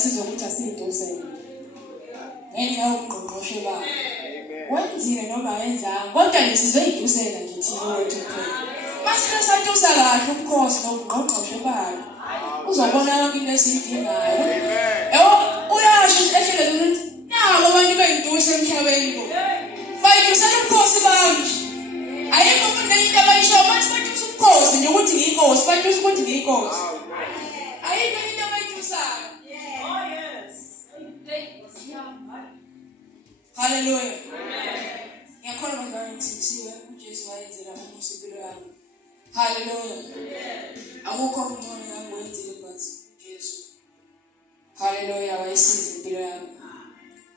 sizwe ukuthi asiyidosele. Ngenxa yokungqongqoshe babo. Wenzile noma ayenzanga, kodwa nje sizoyidosela nje thina wethu kuphela. Masike sadosa kahle ubukhosi nokungqongqoshe babo. Uzobona yonke into esiyidingayo. Uyasho ehlele ukuthi nabo abantu beyidose emhlabeni bo. Bayidosela ubukhosi bami. Ayikho umuntu into abayisho manje bathi ubukhosi nje ukuthi ngiyinkosi, bathi ukuthi ngiyinkosi. Ayikho into abayidusayo. Oh yes. Hallelujah. Ngiyakholwa manje ngisiwe uJesu wayenzela umusa impilo yami. Hallelujah. Akukho umncane ngangwenzile phansi uJesu. Hallelujah, wayesiza impilo yami.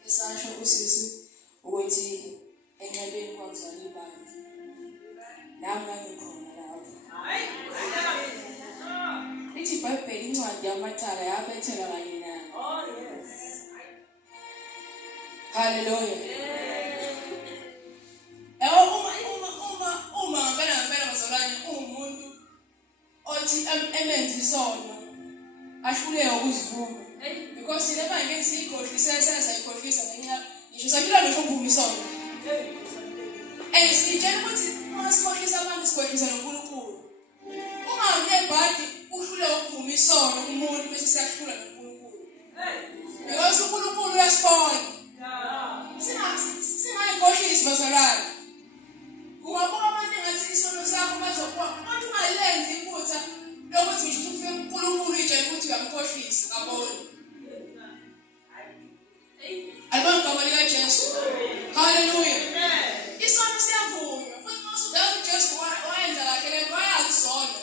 Esasho kusisi ukuthi enqabeni kwakuzala ibandla. Nami ngikhona lapho. Lithi iBhayibheli incwadi yamathala yabethela kanye nami. Oh yes. Hallelujah. Uma ngempela bazalwane umuntu othi emenza isono ahluleke ukuzivuma. Because leba ngeke sikhohlise sayikhohlisa ngenxa ngisho saphila ngisho ukuvuma isono. Sitshela ukuthi uma sikhohlisa abantu sikhohlisa noNkulunkulu. Uma unebhadi uhluleke ukuvuma isono umuntu bese siyahlula noNkulunkulu. Because uNkulunkulu uyasibona. Singayikhohlisi bazalwane. Ungabuka abantu ngathi isono sakho bazokwa. Manje ungalenzi iphutha lokuthi ngisho ufike uNkulunkulu ijele ukuthi uyamkhohlisa ngabona. Alibona igama lika Jesu. Hallelujah. Isono siyavunywa. Futhi masudayo uJesu wayenza kahle lento wayazisona.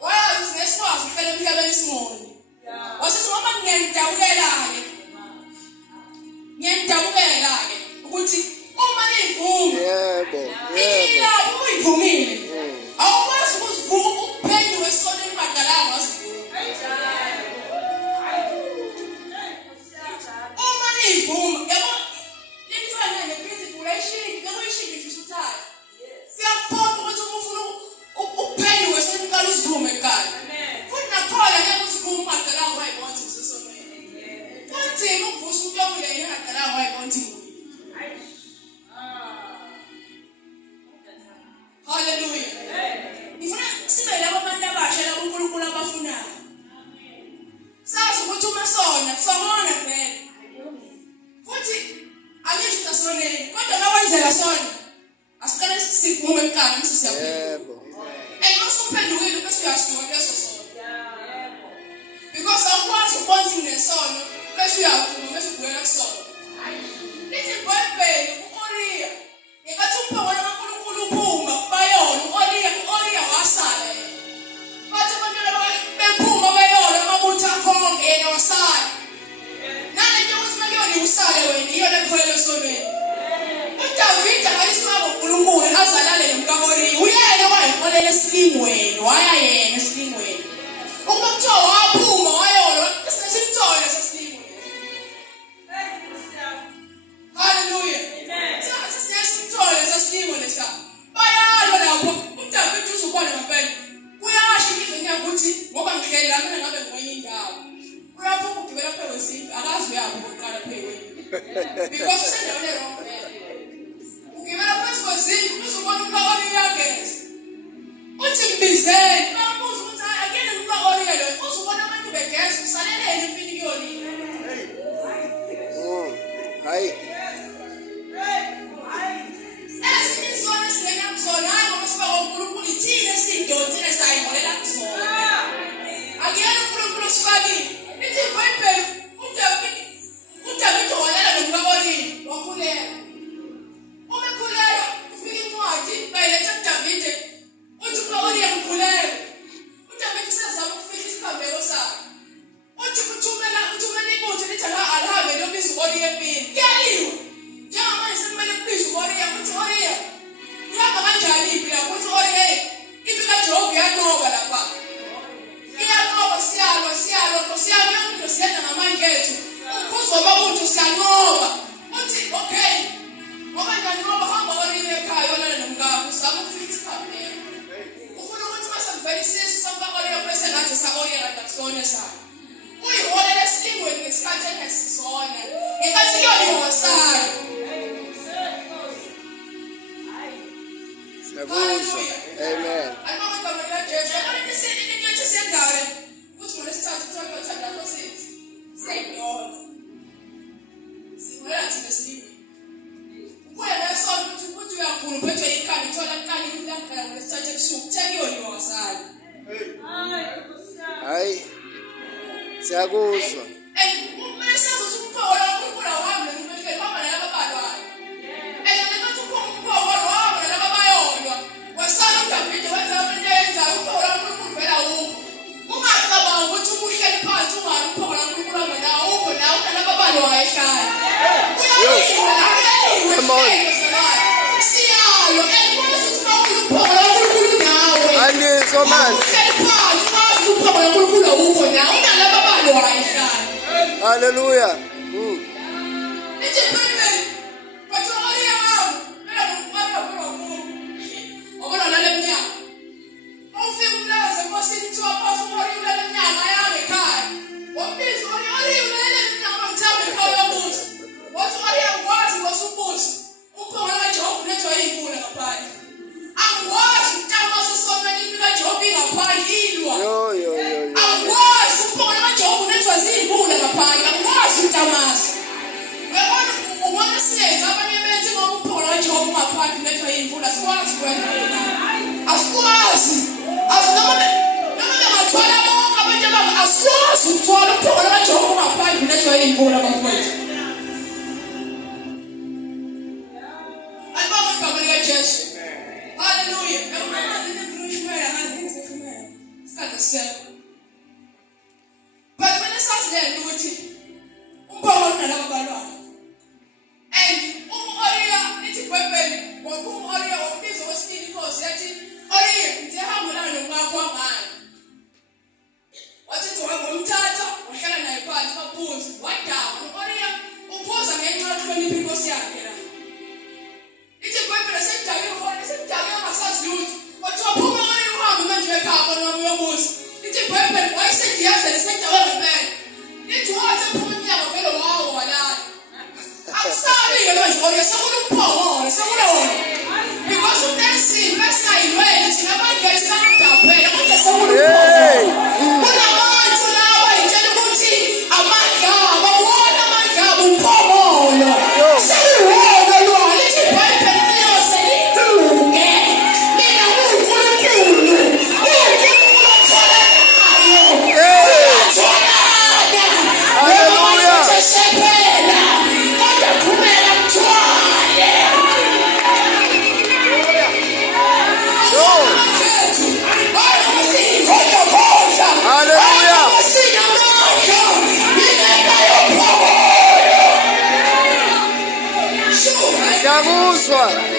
Wayazi ngesikwazi ukuphela emhlabeni singoni. Wasithi ngoba ngiyandawulela-ke. Ngiyandawulela-ke ukuthi uma nivuma. Yebo. Ila uma ivumile. Awukwazi ukuzivuma ukuphendula isono elingadalanga wasivuma. Uma nivuma, yabo lifana neprinciple ayishiki ngisho uthatha. Siyaphoqa ukuthi uma ufuna ukuphendula isono elingadalanga usivume kuqala. Futhi nakhona ngeke uzivume ungadalanga wayibona usesonweni. Kunzima ukuvusa umuntu yomule engadalanga wayibona. Hallelujah. Ngifuna sibe labo abantu abasha labo uNkulunkulu abafunayo. Sazi ukuthi uma sona sona vele. Futhi angisho tasoneni kodwa mawenzela sona asiqale sivume kuqala bese siyaphila. Yebo. Masuphendukile bese uyasuka leso sona. Yebo. Because awukwazi ukwenza inesono bese uyavuma bese ubuyela kusona. Lithi iBhayibheli uOriya ngenkathi uphawula kaNkulunkulu uphuma bayona uOriya wasala yena. Bathi abantu laba bephuma bayona amabutho akhonke yena wasala. Nalento ukuthi makuyona usale wena iyona ekholela esonweni. uDavida ayisimama uNkulunkulu azalale nomkaOriya. Uyena wayekholela esilingweni, waya yena esilingweni. Ukuba kuthiwa waphuma wayona simthole sesilingweni. Hallelujah. Amen. Simthole sesilingweni lesa. Bayalwa lapho uDavida uzubona ngempela. Kuyasho into ngiyakuthi ngoba ngihlela mina ngabe ngwenye indawo. Uyaphuma ugibela phezu kwesipho akazi uyaphi ukuqala phezu. Because usendaweni wrong vele. Ugibela phezu kwesipho uzubona uNkulunkulu yakhe. Uthi mbizeni, babuza ukuthi akene uNkulunkulu lo. Uzubona abantu begeza usalelene empini kuyona. Hayi. Esizona singena kuzona hayi ngoba siba uNkulunkulu ithina esindontsile sayiholela kuzona. Akuyena uNkulunkulu sifakile. Lithi iBhayibheli uDavida walela nomkaOriya wakhulela. Uma ekhulela ufika incwadi bayiletha kuDavida uthi uNkulunkulu mkhulela. uDavida usezama ukufika isiphambeko sakhe. Uthi uthumela ibutho lithi alihambe liyobiza uOriya empini. Kuyaliwa. Njengamanje sekumele kubize uOriya ukuthi uOriya ihamba kanjani impilo yakho ukuthi uOriya impilo kaJobe iyanqoba lapha. Iyanqoba siyalwa yonke siyenza ngamandla ethu. Ukuzwa babutho siyanqoba. Uthi okay. Ngoba ngiyanqoba hamba uOriya ekhaya yona nomkakho uzama ukufika isiphambeko. Ufuna ukuthi masakuvela isisu sakwaOriya bese ngathi saOriya kanti akusona sakhe. Uyiholela esilingweni Ngiyakuzwa. Come on. Anizwa manje. Hallelujah. Ngiyakuzwa.